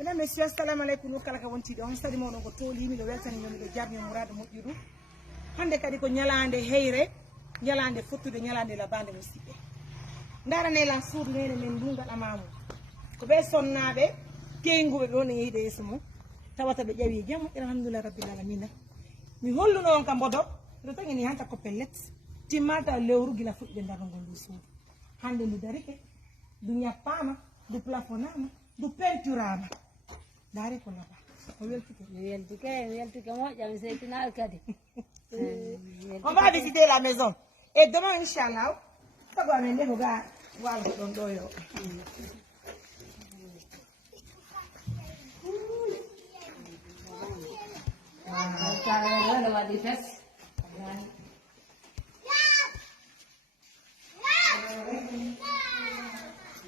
Mesdames, Messieurs, assalamu alaikum. On sadi mo ko toli mi do weltani mi do jarni murado moƴƴudu. Hande kadi ko nyalande heyre, nyalande fottude, nyalande labande musidɓe. Darane la suudu nene men dungal amamu. Ko be sonnaɓe keyngube be woni yeyde yeso mum. Tawata be ƴawi jam alhamdulillah rabbil alamin. Mi holluno on ka bodo do tangini hanta ko pellet. Timmata lewru gila fuɗɗe darnogol ndu suudu. Hande ndu darike, du nyappama, du plafonama, du penturama. Dari ko laba. On va visiter la maison. Et demain, Inch'Allah, on va amener le gars. Voilà,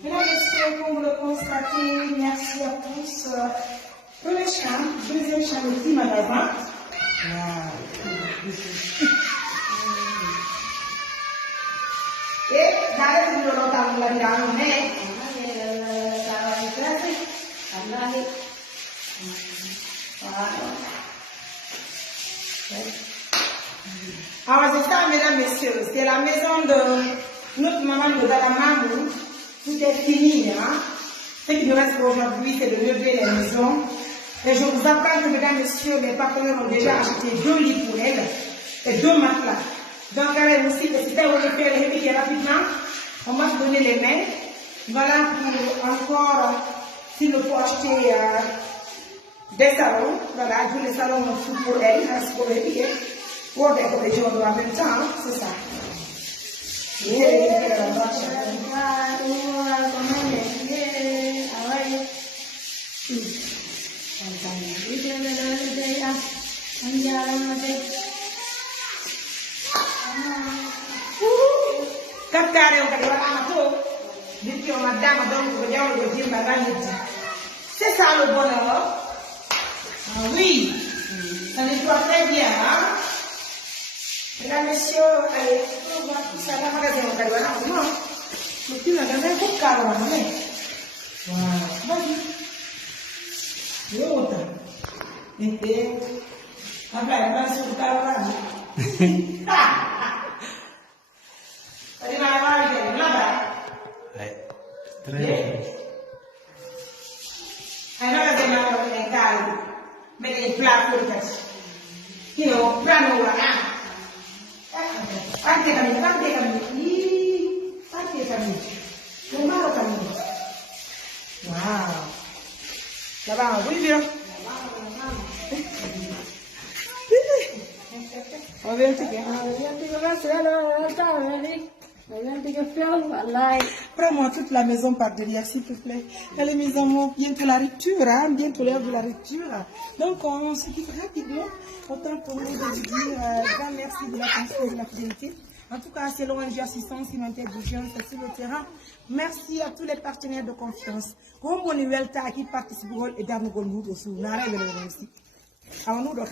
Mesdames et messieurs, comme vous le constatez, merci à tous. Premier champ, deuxième champ, le petit magasin. Et d'ailleurs, nous l'entendons la vidéo, mais alors c'est ça, mesdames et messieurs, c'est la maison de notre maman de Dalamamou. Tout est fini, hein. Ce qui nous reste aujourd'hui, c'est de lever les maisons. Et je vous apprends que, mesdames et messieurs, mes partenaires ont déjà acheté 2 lits pour elle et 2 matelas. Donc, elle aussi, c'était où je fais les répliquer rapidement. On va se donner les mains. Voilà pour encore, s'il faut acheter des salons. Voilà, tous les salons sont pour elle, pour répliquer. Pour des collégions en même temps, c'est ça. C'est ça le bonheur. Oui, ça nettoie très bien. Hein? Mesdames, messieurs, allez, ça va magasin au Carouana, non? Le petit magasin pour Carouana, mais. Voilà, vas-y. L'autre. Et après, elle va sur le Carouana. Allez, là-bas. Très bien. Un magasin dans le Carouana, mais les plats pour le casse. You know, brand new one. Anche kami. Wow. Lavamo, vuoi dire? Prends-moi toute la maison par derrière, s'il te plaît. Les maisons, bientôt la rupture, hein? Bientôt l'heure de la rupture. Donc, on se quitte rapidement. Autant pour nous de vous dire grand merci de la confiance et de la fidélité. En tout cas, c'est l'ONG Assistance Humanitaire d'Urgence sur le terrain. Merci à tous les partenaires de confiance. Comme on est welta qui participe et dans nos goûts aussi. Nara et le aussi. Alors nous, donc,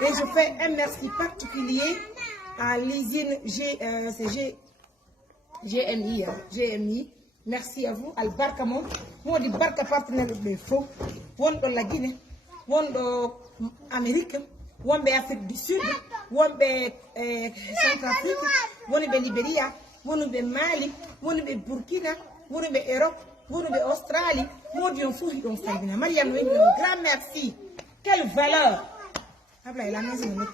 et je fais un merci particulier à l'usine GMI. Merci à vous. Al-Barka Mo. Moi, di Barka partenaire de faux. Wondo la Guinée. Wondo Amérique. Wombe Afrique du Sud. Wombe Centrafrique. Wombe Libéria. Wombe Mali. Wombe Burkina. Wombe Europe. Wombe Australie. Modion Fouhi donc Salvina. Mariam, un grand merci. Quelle valeur. Après, la maison est moi.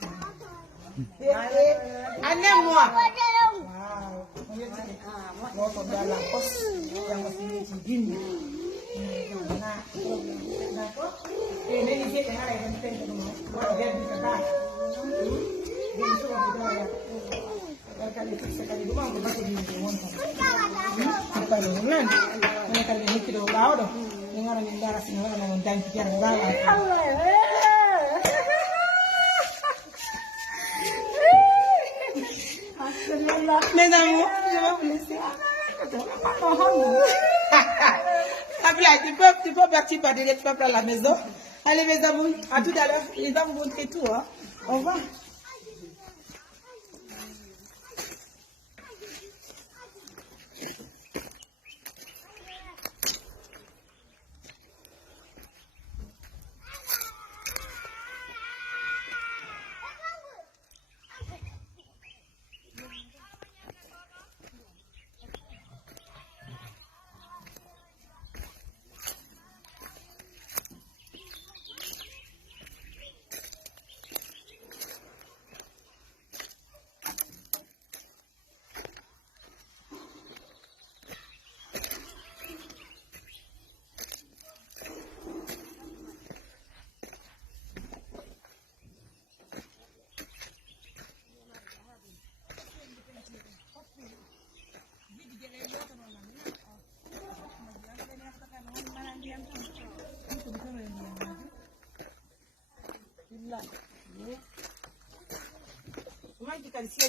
Mes amours, je vais vous laisser. Tu peux partir par derrière, tu peux prendre la maison. Allez mes amours, à tout à l'heure, il va vous montrer tout. Hein. Au revoir.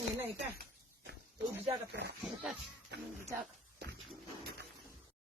Ini naik kan? Udah kata.